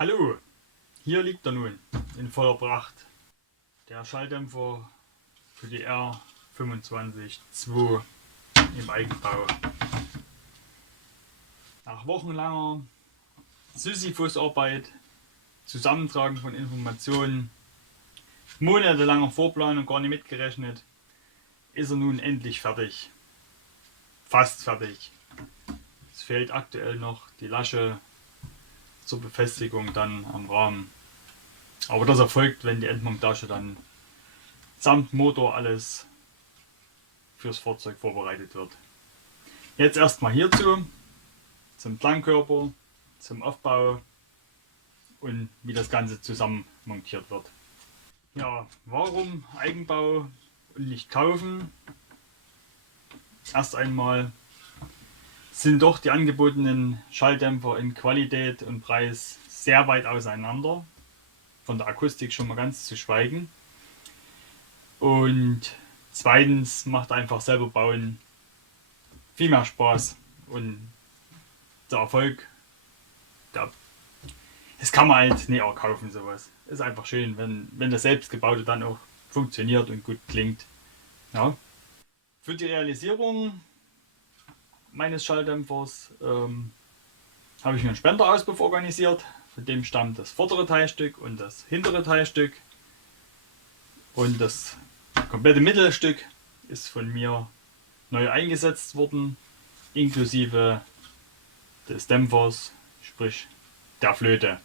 Hallo, hier liegt er nun in voller Pracht. Der Schalldämpfer für die R25-2 im Eigenbau. Nach wochenlanger Sisyphusarbeit, Zusammentragen von Informationen, monatelanger Vorplanung gar nicht mitgerechnet, ist er nun endlich fertig. Fast fertig. Es fehlt aktuell noch die Lasche zur Befestigung dann am Rahmen. Aber das erfolgt, wenn die Endmontage dann samt Motor alles fürs Fahrzeug vorbereitet wird. Jetzt erstmal hierzu, zum Klangkörper, zum Aufbau und wie das Ganze zusammen montiert wird. Ja, warum Eigenbau und nicht kaufen? Erst einmal sind doch die angebotenen Schalldämpfer in Qualität und Preis sehr weit auseinander. Von der Akustik schon mal ganz zu schweigen. Und zweitens macht einfach selber bauen viel mehr Spaß. Und der Erfolg, das kann man halt nicht auch kaufen, sowas. Ist einfach schön, wenn das selbstgebaute dann auch funktioniert und gut klingt. Ja. Für die Realisierung meines Schalldämpfers habe ich mir einen Spenderauspuff organisiert. Von dem stammt das vordere Teilstück und das hintere Teilstück. Und das komplette Mittelstück ist von mir neu eingesetzt worden, inklusive des Dämpfers, sprich der Flöte.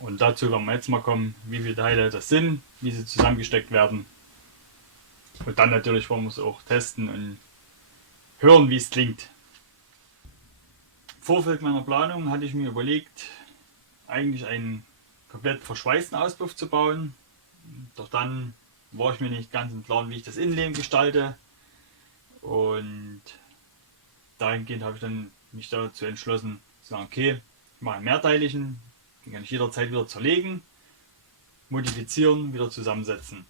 Und dazu werden wir jetzt mal kommen, wie viele Teile das sind, wie sie zusammengesteckt werden. Und dann natürlich wollen wir es auch testen und hören, wie es klingt. Im Vorfeld meiner Planung hatte ich mir überlegt, eigentlich einen komplett verschweißten Auspuff zu bauen. Doch dann war ich mir nicht ganz im Klaren, wie ich das Innenleben gestalte. Und dahingehend habe ich dann mich dazu entschlossen, zu sagen, okay, ich mache einen mehrteiligen, den kann ich jederzeit wieder zerlegen, modifizieren, wieder zusammensetzen.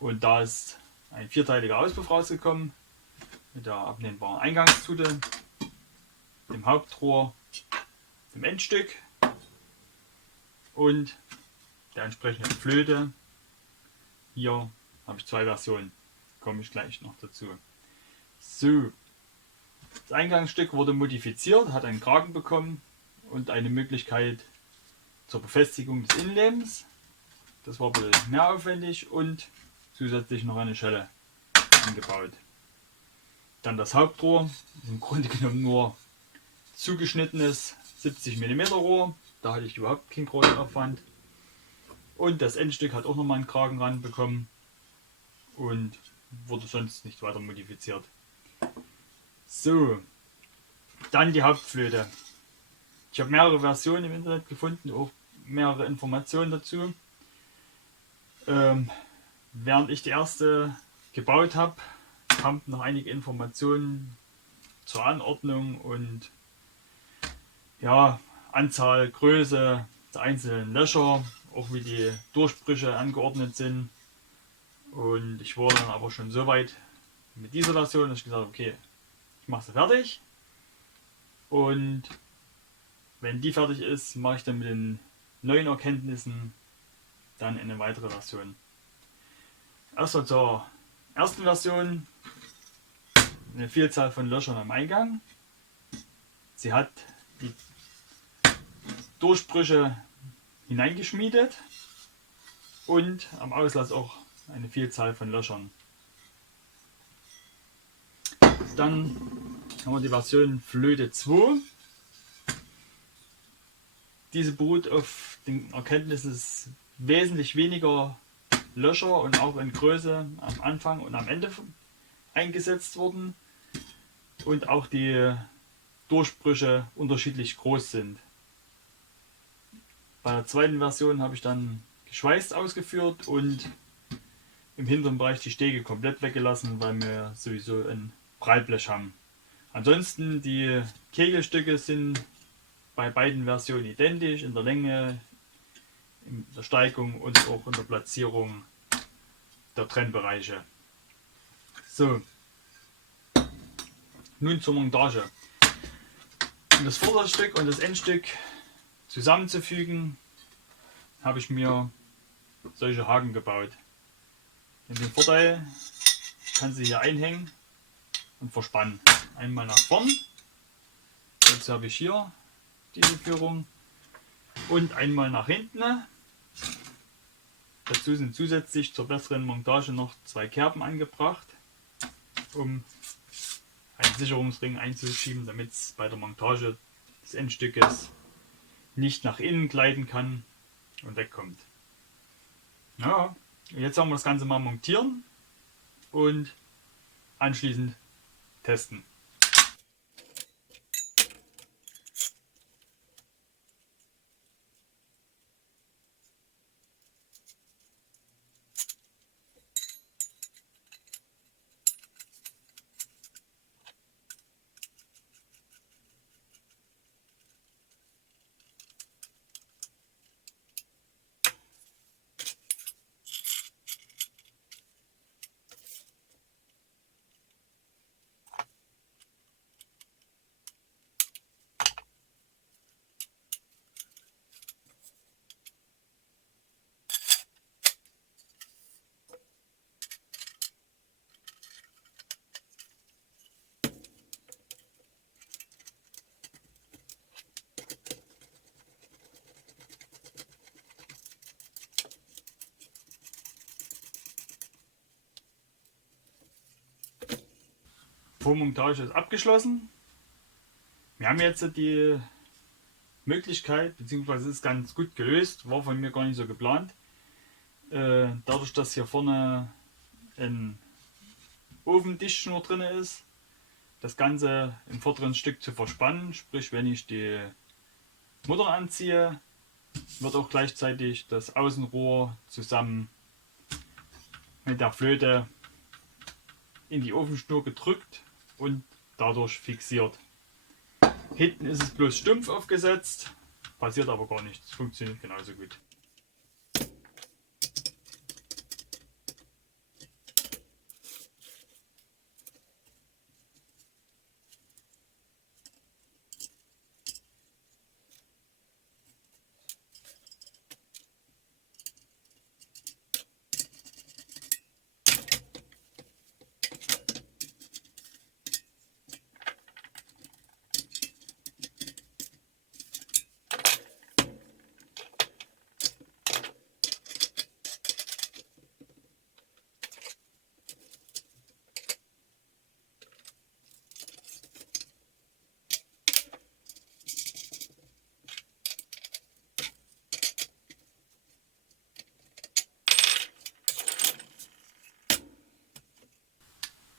Und da ist ein vierteiliger Auspuff rausgekommen, mit der abnehmbaren Eingangstute, dem Hauptrohr, dem Endstück und der entsprechenden Flöte. Hier habe ich zwei Versionen, komme ich gleich noch dazu. So, das Eingangsstück wurde modifiziert, hat einen Kragen bekommen und eine Möglichkeit zur Befestigung des Innenlebens. Das war ein bisschen mehr aufwendig und zusätzlich noch eine Schelle eingebaut. Dann das Hauptrohr, im Grunde genommen nur zugeschnittenes 70 mm Rohr, da hatte ich überhaupt keinen großen Aufwand. Und das Endstück hat auch nochmal einen Kragen ran bekommen und wurde sonst nicht weiter modifiziert. So, dann die Hauptflöte. Ich habe mehrere Versionen im Internet gefunden, auch mehrere Informationen dazu. Während ich die erste gebaut habe, kamen noch einige Informationen zur Anordnung und ja, Anzahl, Größe der einzelnen Löcher, auch wie die Durchbrüche angeordnet sind. Und ich war dann aber schon so weit mit dieser Version, dass ich gesagt habe, okay, ich mache sie fertig. Und wenn die fertig ist, mache ich dann mit den neuen Erkenntnissen dann eine weitere Version. Erstmal zur ersten Version. Eine Vielzahl von Löchern am Eingang. Sie hat die Durchbrüche hineingeschmiedet und am Auslass auch eine Vielzahl von Löchern. Dann haben wir die Version Flöte 2. Diese beruht auf den Erkenntnissen, dass wesentlich weniger Löcher und auch in Größe am Anfang und am Ende eingesetzt wurden und auch die Durchbrüche unterschiedlich groß sind. Bei der zweiten Version habe ich dann geschweißt ausgeführt und im hinteren Bereich die Stege komplett weggelassen, weil wir sowieso ein Prallblech haben. Ansonsten die Kegelstücke sind bei beiden Versionen identisch in der Länge, in der Steigung und auch in der Platzierung der Trennbereiche. So, nun zur Montage. Das Vorderstück und das Endstück zusammenzufügen, habe ich mir solche Haken gebaut. In den Vorteil, kannst du hier einhängen und verspannen. Einmal nach vorn, jetzt habe ich hier diese Führung, und einmal nach hinten. Dazu sind zusätzlich zur besseren Montage noch 2 Kerben angebracht, um einen Sicherungsring einzuschieben, damit es bei der Montage des Endstückes nicht nach innen gleiten kann und wegkommt. Ja, jetzt haben wir das Ganze mal montieren und anschließend testen. Vormontage ist abgeschlossen. Wir haben jetzt die Möglichkeit, beziehungsweise ist ganz gut gelöst, war von mir gar nicht so geplant. Dadurch, dass hier vorne ein Ofendichtschnur drin ist, das Ganze im vorderen Stück zu verspannen, sprich wenn ich die Mutter anziehe, wird auch gleichzeitig das Außenrohr zusammen mit der Flöte in die Ofenschnur gedrückt und dadurch fixiert. Hinten ist es bloß stumpf aufgesetzt, passiert aber gar nichts, funktioniert genauso gut.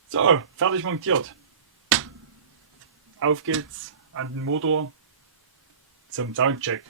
So, fertig montiert. Auf geht's an den Motor zum Soundcheck.